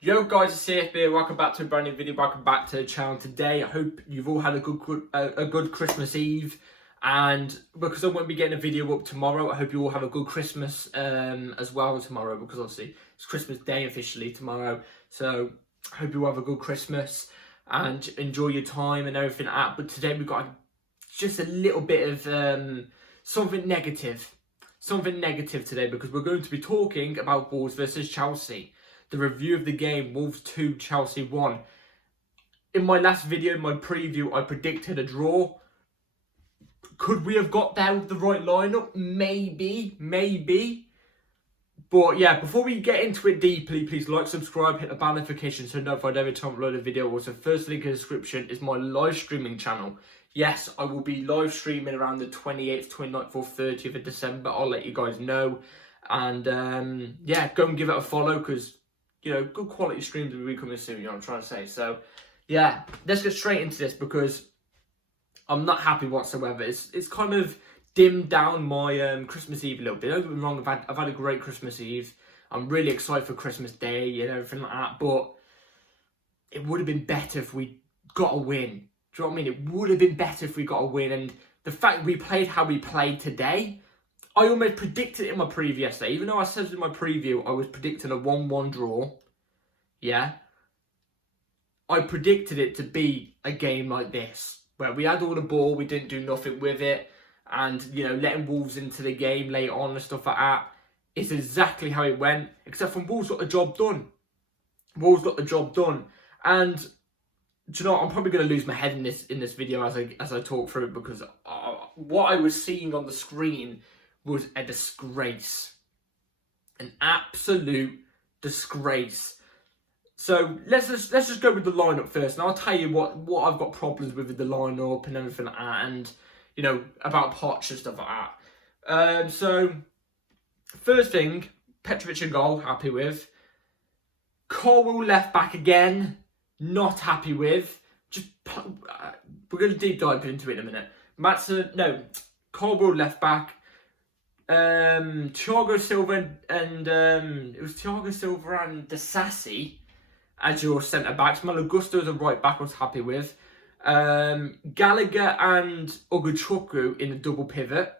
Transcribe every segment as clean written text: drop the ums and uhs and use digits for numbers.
Yo guys, it's CFB. Welcome back to a brand new video. Welcome back to the channel today. I hope you've all had a good Christmas Eve, and because I won't be getting a video up tomorrow, I hope you all have a good Christmas as well tomorrow, because obviously it's Christmas Day officially tomorrow. So I hope you all have a good Christmas and enjoy your time and everything like that. But today we've got just a little bit of something negative today, because we're going to be talking about Wolves versus Chelsea. The review of the game, Wolves 2, Chelsea 1. In my last video, in my preview, I predicted a draw. Could we have got there with the right lineup? Maybe. But yeah, before we get into it deeply, please like, subscribe, hit the bell notification so notified every time I upload a video. Also, first link in the description is my live streaming channel. Yes, I will be live streaming around the 28th, 29th or 30th of December. I'll let you guys know. And yeah, go and give it a follow, because you know, good quality streams will be coming soon, you know what I'm trying to say. So, yeah, let's get straight into this, because I'm not happy whatsoever. It's kind of dimmed down my Christmas Eve a little bit. Don't get me wrong, I've had a great Christmas Eve. I'm really excited for Christmas Day and everything like that, but it would have been better if we got a win. Do you know what I mean? It would have been better if we got a win, and the fact we played how we played today, I almost predicted it in my preview yesterday. Even though I said in my preview I was predicting a 1-1 draw, yeah, I predicted it to be a game like this, where we had all the ball, we didn't do nothing with it, and, you know, letting Wolves into the game late on and stuff like that. It's exactly how it went, except for Wolves got the job done. And, do you know what? I'm probably going to lose my head in this video as I talk through it, because what I was seeing on the screen was a disgrace. An absolute disgrace. So let's just go with the lineup first, and I'll tell you what I've got problems with the lineup and everything like that, and you know, about Poch and stuff like that. So first thing, Petrovic in goal, happy with. Colwill left back again, not happy with. We're going to deep dive into it in a minute. Colwill left back. Thiago Silva and it was Thiago Silva and Disasi as your centre backs. Malagusto as a right back, I was happy with. Gallagher and Ugochukwu in a double pivot.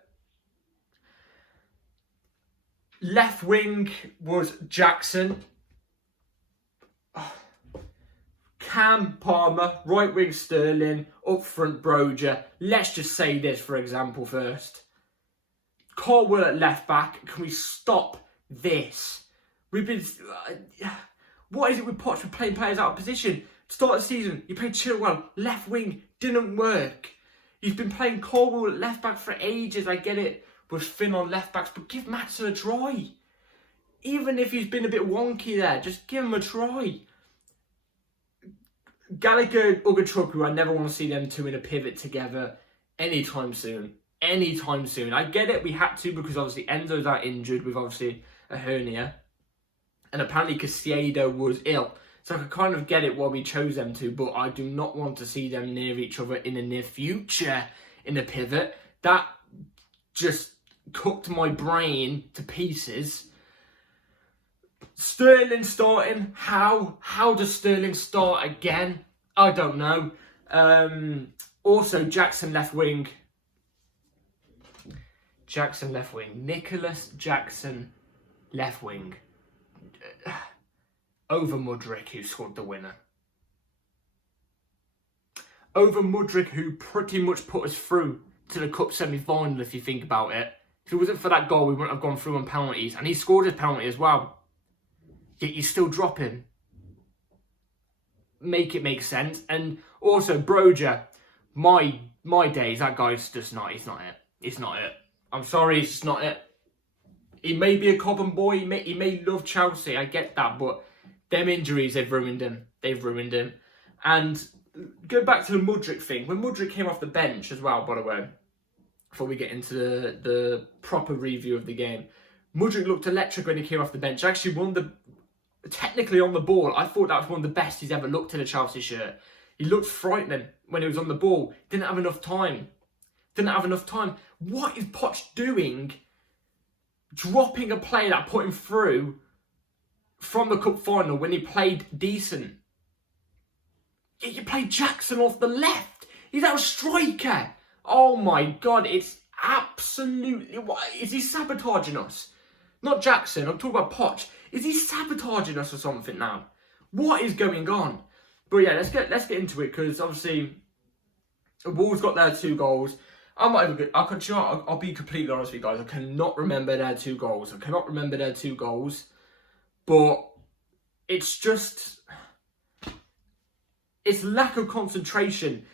Left wing was Jackson. Cam Palmer, right wing Sterling, up front Broja. Let's just say this for example first. Colwill at left back. Can we stop this? We've been... what is it with Poch? We're playing players out of position. Start of the season, you played Chilwell. Left wing didn't work. You've been playing Colwill at left back for ages. I get it. We're thin on left backs, but give Matson a try. Even if he's been a bit wonky there, just give him a try. Gallagher and Ugochukwu, I never want to see them two in a pivot together anytime soon. I get it, we had to, because obviously Enzo's out injured with obviously a hernia, and apparently Casiedo was ill, so I could kind of get it why we chose them two, but I do not want to see them near each other in the near future in a pivot. That just cooked my brain to pieces. Sterling starting, how does Sterling start again? I don't know. Also Jackson left wing. Nicholas Jackson, left wing. Over Mudryk, who scored the winner. Over Mudryk, who pretty much put us through to the cup semi-final, if you think about it. If it wasn't for that goal, we wouldn't have gone through on penalties. And he scored his penalty as well. Yet you still drop him. Make it make sense. And also, Broja, my days, that guy's just not, he's not it. It's not it. I'm sorry, it's just not it. He may be a Cobham boy, he may love Chelsea, I get that, but them injuries, they've ruined him. And go back to the Mudryk thing. When Mudryk came off the bench as well, by the way, before we get into the proper review of the game, Mudryk looked electric when he came off the bench. Actually, technically on the ball, I thought that was one of the best he's ever looked in a Chelsea shirt. He looked frightening when he was on the ball. Didn't have enough time. What is Poch doing? Dropping a player that put him through from the cup final when he played decent. Yeah, you played Jackson off the left. He's our striker. Oh my God, it's absolutely... What, is he sabotaging us? Not Jackson, I'm talking about Poch. Is he sabotaging us or something now? What is going on? But yeah, let's get into it, because obviously Wolves got their 2 goals. I'm not even good. I'll be completely honest with you guys. I cannot remember their 2 goals. But it's just... it's lack of concentration.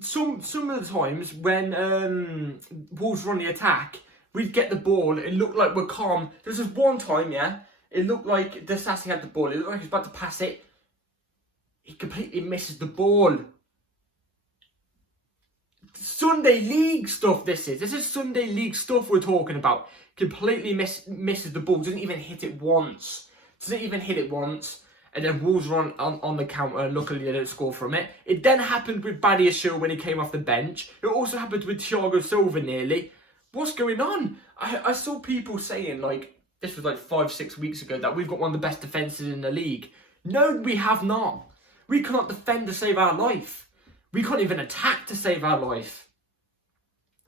Some of the times when Wolves were on the attack, we'd get the ball, it looked like we're calm. There's this one time, yeah, it looked like Desassi had the ball, it looked like he was about to pass it. He completely misses the ball. Sunday League stuff this is. This is Sunday League stuff we're talking about. Completely misses the ball, doesn't even hit it once. And then Wolves were on the counter, and luckily they don't score from it. It then happened with Badiashile when he came off the bench. It also happened with Thiago Silva nearly. What's going on? I saw people saying, like, this was like 5-6 weeks ago, that we've got one of the best defences in the league. No, we have not. We cannot defend to save our life. We can't even attack to save our life.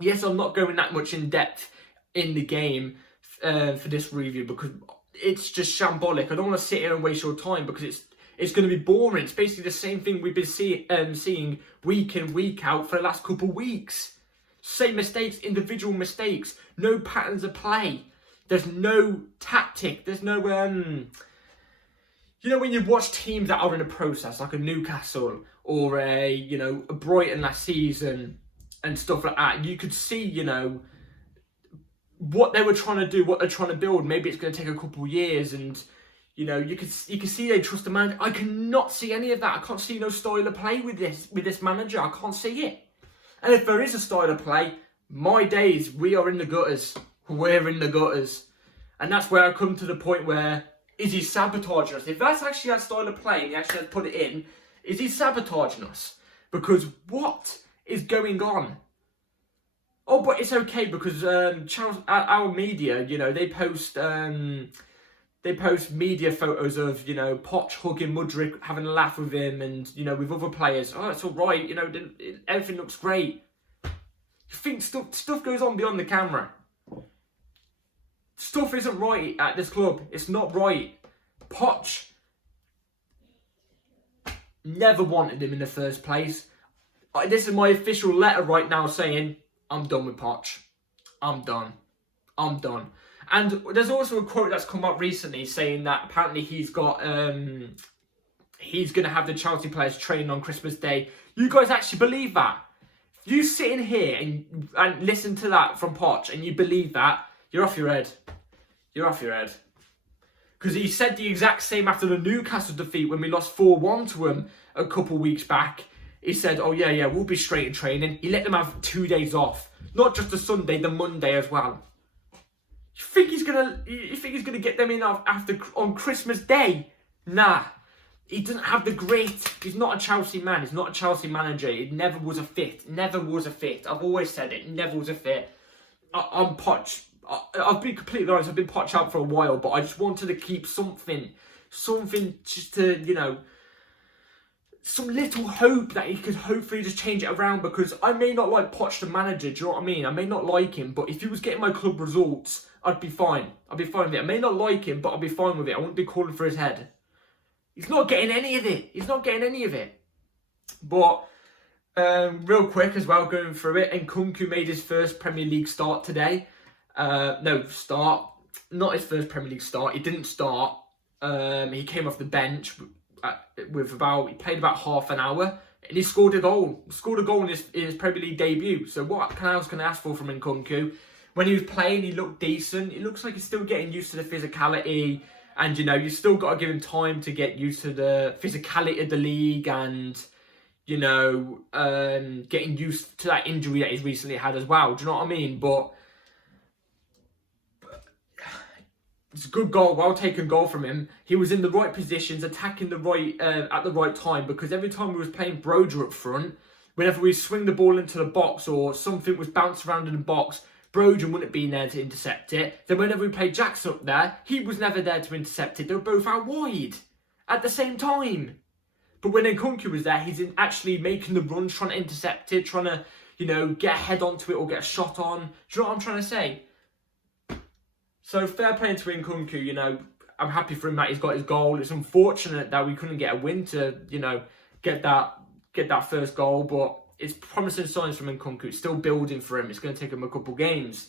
Yes, I'm not going that much in depth in the game for this review, because it's just shambolic. I don't want to sit here and waste your time, because it's going to be boring. It's basically the same thing we've been seeing week in, week out for the last couple of weeks. Same mistakes, individual mistakes. No patterns of play. There's no tactic. There's no... You know, when you watch teams that are in a process, like a Newcastle or a Brighton last season and stuff like that, you could see, you know, what they were trying to do, what they're trying to build. Maybe it's going to take a couple of years, and you know, you can see they trust the manager. I cannot see any of that. I can't see no style of play with this manager. I can't see it. And if there is a style of play, my days, we are in the gutters. We're in the gutters, and that's where I come to the point where, is he sabotaging us? If that's actually our style of play and he actually has put it in, is he sabotaging us? Because what is going on? Oh, but it's okay, because channels, our media, you know, they post media photos of, you know, Poch hugging Mudryk, having a laugh with him, and, you know, with other players. Oh, it's all right, you know, everything looks great. You think stuff goes on beyond the camera. Stuff isn't right at this club. It's not right. Poch never wanted him in the first place. This is my official letter right now saying, I'm done with Poch. I'm done. And there's also a quote that's come up recently saying that apparently he's got he's going to have the Chelsea players training on Christmas Day. You guys actually believe that? If you sit in here and listen to that from Poch and you believe that, you're off your head. You're off your head. Because he said the exact same after the Newcastle defeat when we lost 4-1 to him a couple weeks back. He said, oh yeah, we'll be straight in training. He let them have 2 days off. Not just the Sunday, the Monday as well. You think he's gonna get them in on Christmas Day? Nah. He doesn't have the grit. He's not a Chelsea man. He's not a Chelsea manager. It never was a fit. Never was a fit. I've always said it. Never was a fit. I'm Poch. I've been completely honest. I've been Poch out for a while, but I just wanted to keep something just to, you know, some little hope that he could hopefully just change it around, because I may not like Poch the manager, do you know what I mean? I may not like him, but if he was getting my club results, I'd be fine. I'd be fine with it. I may not like him, but I'd be fine with it. I wouldn't be calling for his head. He's not getting any of it. But real quick as well, going through it, Nkunku made his first Premier League start today. Not his first Premier League start. He didn't start. He came off the bench he played about half an hour, and he scored a goal. In his Premier League debut. So what else can I ask for from Nkunku? When he was playing, he looked decent. It looks like he's still getting used to the physicality, and you know, you still got to give him time to get used to the physicality of the league, and you know, getting used to that injury that he's recently had as well. Do you know what I mean? But it's a good goal, well taken goal from him. He was in the right positions, attacking the right at the right time, because every time we was playing Broja up front, whenever we swing the ball into the box or something was bounced around in the box, Brojan wouldn't have been there to intercept it. Then whenever we played Jackson up there, he was never there to intercept it. They were both out wide at the same time. But when Nkunku was there, he's actually making the runs, trying to intercept it, trying to, get a head onto it or get a shot on. Do you know what I'm trying to say? So fair play to Nkunku, I'm happy for him that he's got his goal. It's unfortunate that we couldn't get a win to, get that first goal, but it's promising signs from Nkunku. It's still building for him. It's going to take him a couple games.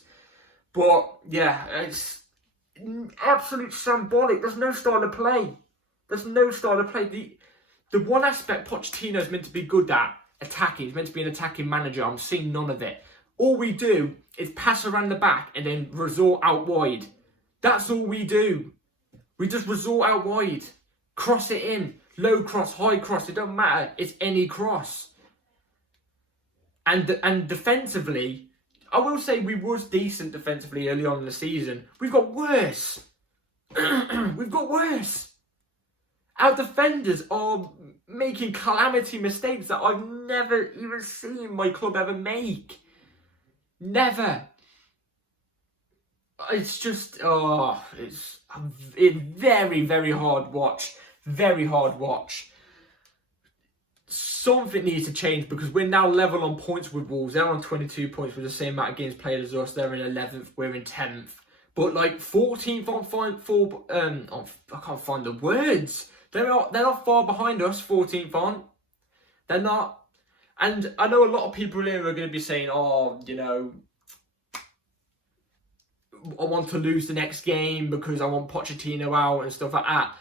But, yeah, it's absolute shambolic. There's no style of play. The one aspect Pochettino's meant to be good at, attacking. He's meant to be an attacking manager. I'm seeing none of it. All we do is pass around the back and then resort out wide. That's all we do. We just resort out wide. Cross it in. Low cross, high cross. It don't matter. It's any cross. And defensively, I will say we was decent defensively early on in the season. We've got worse. We've got worse. Our defenders are making calamity mistakes that I've never even seen my club ever make. Never. It's just, it's very, very hard watch. Very hard watch. Something needs to change because we're now level on points with Wolves. They're on 22 points with the same amount of games played as us. They're in 11th. We're in 10th. But like 14th on I can't find the words. They're not far behind us. 14th on. They're not. And I know a lot of people here are going to be saying, I want to lose the next game because I want Pochettino out and stuff like that.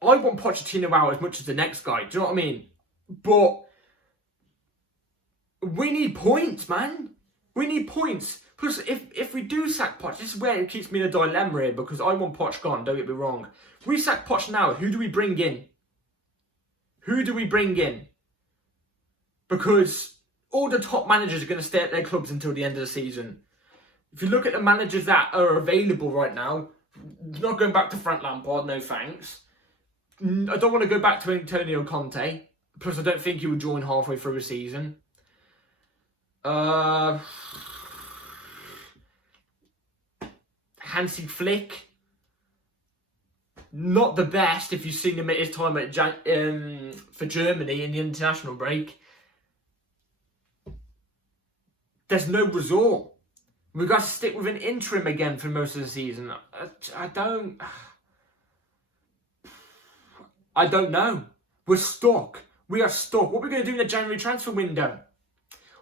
I want Pochettino out as much as the next guy. Do you know what I mean? But we need points, man. We need points. Plus, if we do sack Poch, this is where it keeps me in a dilemma here because I want Poch gone, don't get me wrong. If we sack Poch now, who do we bring in? Who do we bring in? Because all the top managers are going to stay at their clubs until the end of the season. If you look at the managers that are available right now, not going back to Frank Lampard, no thanks. I don't want to go back to Antonio Conte. Plus, I don't think he would join halfway through a season. Hansi Flick. Not the best if you've seen him at his time at for Germany in the international break. There's no resort. We've got to stick with an interim again for most of the season. I don't know. We're stuck. We are stuck. What are we going to do in the January transfer window?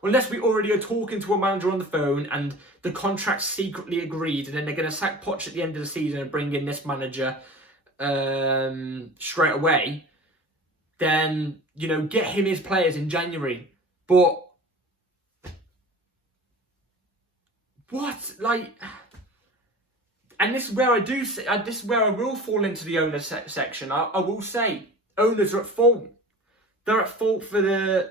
Unless we already are talking to a manager on the phone and the contract's secretly agreed and then they're going to sack Poch at the end of the season and bring in this manager straight away, then, get him his players in January. But what? And this is where this is where I will fall into the owner section. I will say, owners are at fault. They're at fault for the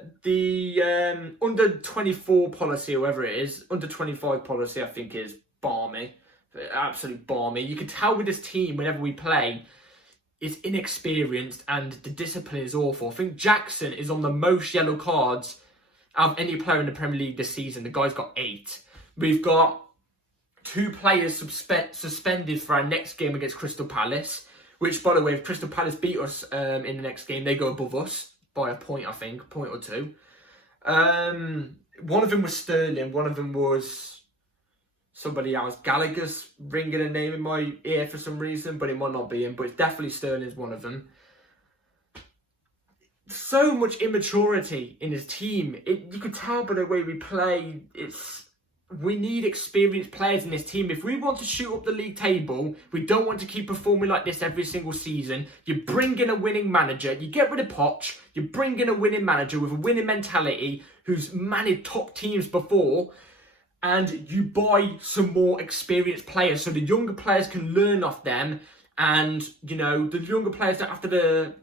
under 24 policy, or whatever it is. Under 25 policy, I think, is balmy. Absolute balmy. You can tell with this team, whenever we play, it's inexperienced and the discipline is awful. I think Jackson is on the most yellow cards out of any player in the Premier League this season. The guy's got 8. We've got 2 players suspended for our next game against Crystal Palace. Which, by the way, if Crystal Palace beat us in the next game, they go above us by a point, I think. A point or 2. One of them was Sterling. One of them was somebody else. Gallagher's ringing a name in my ear for some reason, but it might not be him. But it's definitely Sterling's one of them. So much immaturity in his team. You could tell by the way we play. We need experienced players in this team. If we want to shoot up the league table, we don't want to keep performing like this every single season. You bring in a winning manager. You get rid of Poch. You bring in a winning manager with a winning mentality who's managed top teams before. And you buy some more experienced players so the younger players can learn off them. And, the younger players don't have to,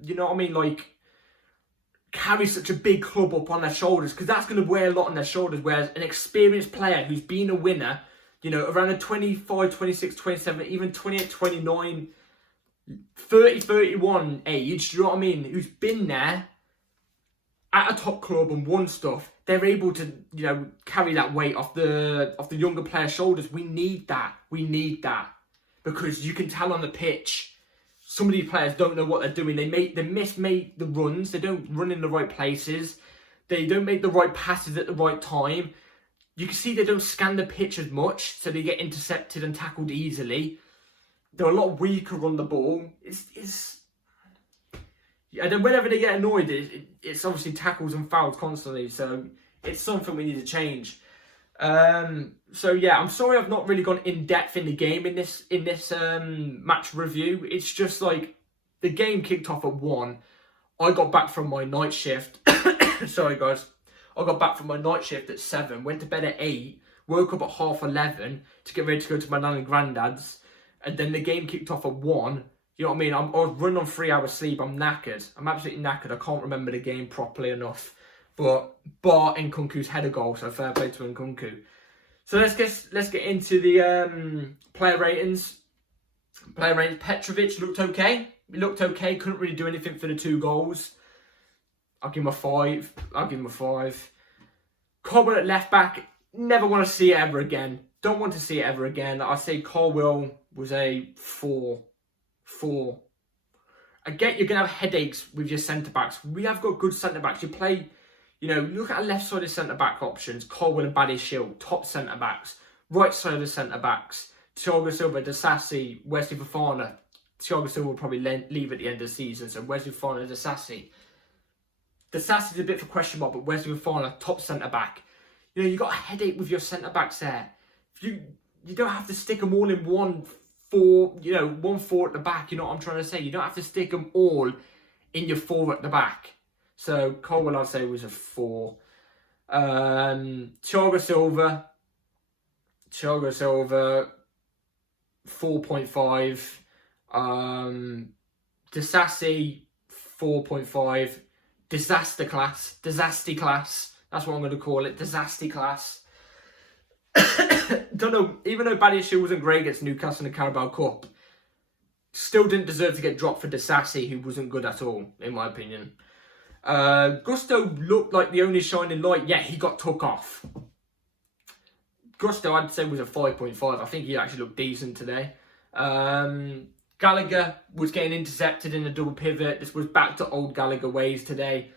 carry such a big club up on their shoulders, because that's going to weigh a lot on their shoulders, whereas an experienced player who's been a winner, around the 25, 26, 27, even 28, 29, 30, 31 age, do you know what I mean, who's been there, at a top club and won stuff, they're able to, you know, carry that weight off the younger players' shoulders. We need that. We need that. Because you can tell on the pitch, some of these players don't know what they're doing. They mismake the runs. They don't run in the right places. They don't make the right passes at the right time. You can see they don't scan the pitch as much, so they get intercepted and tackled easily. They're a lot weaker on the ball. And then whenever they get annoyed, it's obviously tackles and fouls constantly. So it's something we need to change. So yeah, I'm sorry I've not really gone in depth in the game in this match review. It's just like the game kicked off at 1. I got back from my night shift. Sorry guys. I got back from my night shift at 7, went to bed at 8, woke up at 11:30 to get ready to go to my nan and granddad's, and then the game kicked off at 1. You know what I mean? I was running on 3 hours sleep. I'm knackered. I'm absolutely knackered. I can't remember the game properly enough. But bar Nkunku's header goal, so fair play to Nkunku. So let's get into the player ratings. Player ratings. Petrovic looked okay. He looked okay. Couldn't really do anything for the 2 goals. I'll give him a 5. Colwell at left back. Never want to see it ever again. Don't want to see it ever again. I say Colwell was a 4. I get you're going to have headaches with your centre-backs. We have got good centre-backs. You play, you know, look at our left-sided centre-back options. Colwell and Badiashile, top centre-backs. Right-sided centre-backs. Thiago Silva, Disasi, Wesley Fofana. Thiago Silva will probably leave at the end of the season. So Wesley Fofana, Disasi. Disasi's a bit for question mark, but Wesley Fofana, top centre-back. You know, you got a headache with your centre-backs there. You don't have to stick them all in 1-4, you know, 1-4 at the back. You know what I'm trying to say? You don't have to stick them all in your 4 at the back. So Colwell, I'd say, was a 4. Thiago Silva, 4.5. Disasi, 4.5. Disaster class. That's what I'm going to call it. Disaster class. Don't know. Even though Badiashile wasn't great against Newcastle in the Carabao Cup, still didn't deserve to get dropped for Disasi, who wasn't good at all, in my opinion. Gusto looked like the only shining light. Yeah, he got took off. Gusto, I'd say, was a 5.5. I think he actually looked decent today. Gallagher was getting intercepted in a double pivot. This was back to old Gallagher ways today.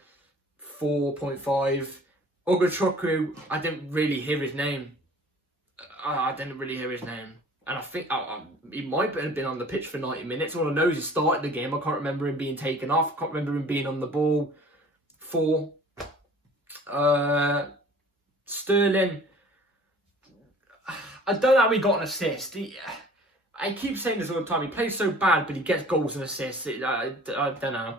4.5. Ugochukwu, I didn't really hear his name. And I think he might have been on the pitch for 90 minutes. All I know is he started the game. I can't remember him being taken off. I can't remember him being on the ball. 4. Sterling, I don't know how he got an assist. I keep saying this all the time. He plays so bad, but he gets goals and assists. I don't know.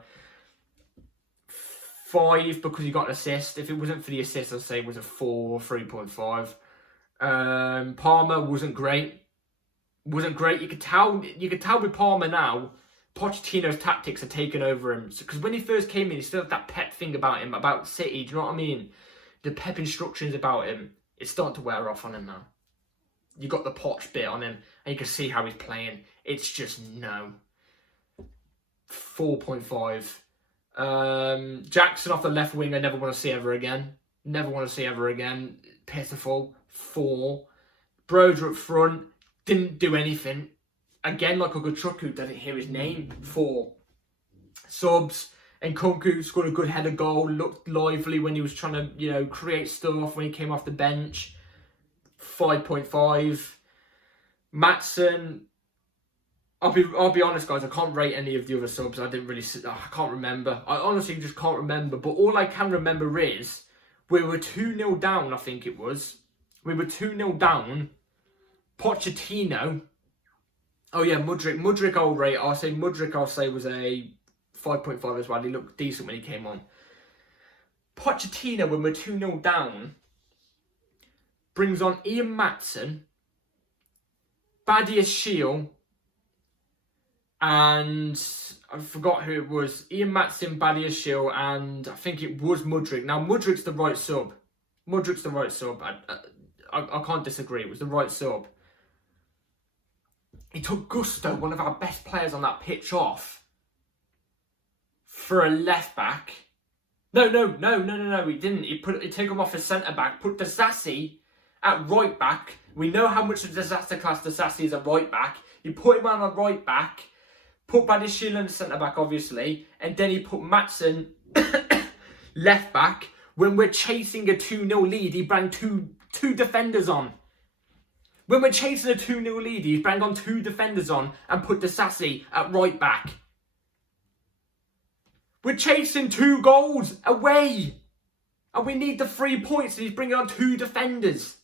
5 because he got an assist. If it wasn't for the assist, I'd say it was a 4, 3.5. Palmer wasn't great. You could tell with Palmer now, Pochettino's tactics are taking over him. Because when he first came in, he still had that pep thing about him, about City. Do you know what I mean? The pep instructions about him, it's starting to wear off on him now. You got the Poch bit on him, and you can see how he's playing. It's just no. 4.5. Jackson off the left wing, I never want to see ever again. Pitiful. 4. Broder up front, didn't do anything. Again, like Ugochukwu, doesn't hear his name. 4. Subs, Nkunku scored a good header goal, looked lively when he was trying to, you know, create stuff when he came off the bench. 5.5. Maatsen, I'll be honest, guys, I can't rate any of the other subs. I can't remember. I honestly just can't remember. But all I can remember is we were 2-0 down, I think it was. We were 2-0 down. Pochettino. Oh yeah, Mudryk I'll rate. I'll say was a 5.5 as well. He looked decent when he came on. Pochettino, when we're 2-0 down, brings on Ian Maatsen, Badiashile, and I forgot who it was. Ian Maatsen, Badiashile, and I think it was Mudryk. Now, Mudryk's the right sub. I can't disagree. It was the right sub. He took Gusto, one of our best players on that pitch, off for a left back. No, he didn't. He took him off as centre-back, put Disasi at right-back. We know how much of disaster class Disasi is at right-back. He put him on a right-back, put Badishil in centre-back, obviously, and then he put Matson left-back. When we're chasing a 2-0 lead, he brought two defenders on. When we're chasing a 2-0 lead, he brought on 2 defenders on and put Disasi at right-back. We're chasing 2 goals away. And we need the 3 points and he's bringing on 2 defenders.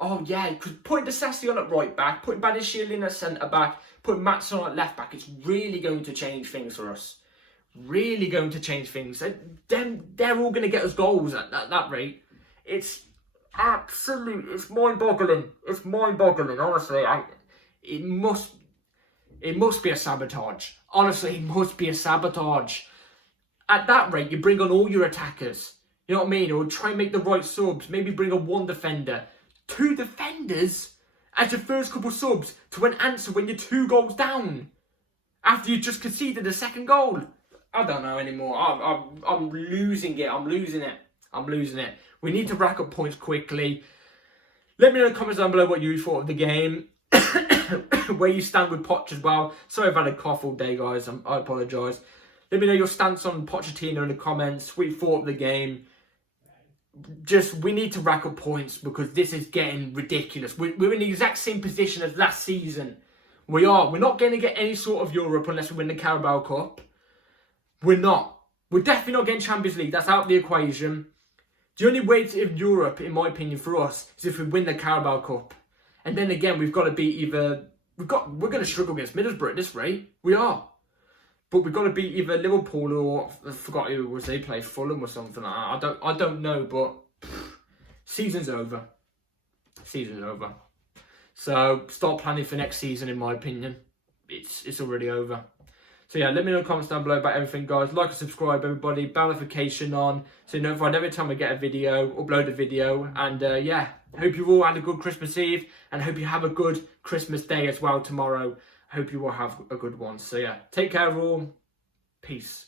Oh yeah, because putting Disasi on at right back, putting Badishil in at centre back, putting Matson on at left back, it's really going to change things for us. Really going to change things. They're all going to get us goals at that rate. It's it's mind-boggling. It's mind-boggling, honestly. It must be a sabotage. Honestly, it must be a sabotage. At that rate, you bring on all your attackers. You know what I mean? Or try and make the right subs. Maybe bring on 1 defender. 2 defenders as your first couple subs to an answer when you're 2 goals down. After you just conceded a 2nd goal. I don't know anymore. I'm losing it. I'm losing it. We need to rack up points quickly. Let me know in the comments down below what you thought of the game. Where you stand with Poch as well. Sorry I've had a cough all day, guys. I apologise. Let me know your stance on Pochettino in the comments. What you thought of the game. We need to rack up points because this is getting ridiculous. We're in the exact same position as last season. We are. We're not going to get any sort of Europe unless we win the Carabao Cup. We're not. We're definitely not getting Champions League. That's out of the equation. The only way to Europe, in my opinion, for us, is if we win the Carabao Cup. And then again, we've got to beat either... We're going to struggle against Middlesbrough at this rate. We are. But we've got to beat either Liverpool or... I forgot who was they play, Fulham or something like that. I don't know, but... Season's over. Season's over. So, start planning for next season, in my opinion. It's already over. So yeah, let me know in the comments down below about everything, guys. Like and subscribe, everybody. Bell notification on, so you're notified every time I get a video, upload a video. And yeah, hope you all had a good Christmas Eve, and hope you have a good Christmas Day as well tomorrow. Hope you will have a good one. So yeah, take care of all. Peace.